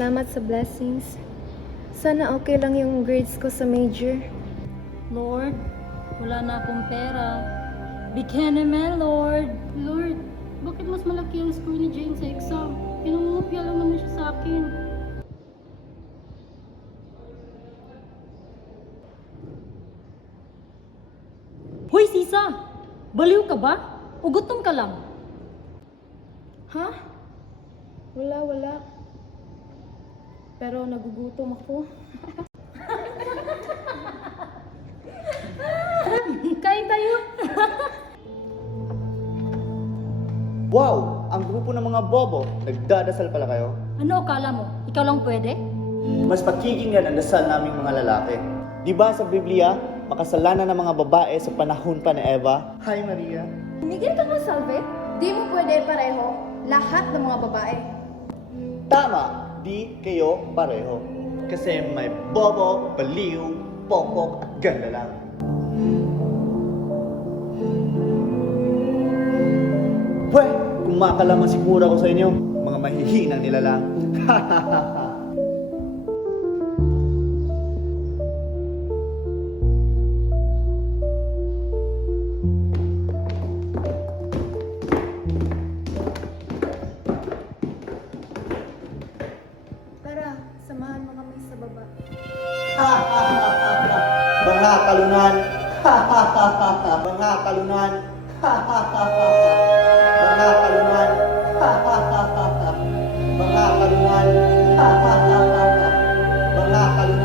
Salamat sa blessings. Sana okay lang yung grades ko sa major. Lord, wala na akong pera. Bigyan naman, Lord. Lord, bakit mas malaki ang score ni Jane sa exam? Pinangungupya lang naman siya sa akin. Hoy, Sisa! Baliw ka ba? O gutom ka lang? Ha? Wala. Pero nagugutom ako. Kain tayo! Wow! Ang grupo ng mga bobo, nagdadasal pala kayo? Ano akala mo? Ikaw lang pwede? Mas pakikinggan ang dasal naming mga lalaki. Di ba sa Biblia, makasalanan ng mga babae sa panahon pa ni Eva? Hi Maria! Miguel ka ba, Salve? Di mo pwede pareho. Lahat ng mga babae. Tama! Di kayo pareho. Kasi may bobo, baliw, pokpok at ganda lang. Pwe! Kumakalaman siguro ako sa inyo. Mga mahihinang nila lang. Tara, samahan mo kami sa baba. Bangha kalunan. Bangha kalunan. Bangha kalunan. Bangha kalunan. Bangha kalunan.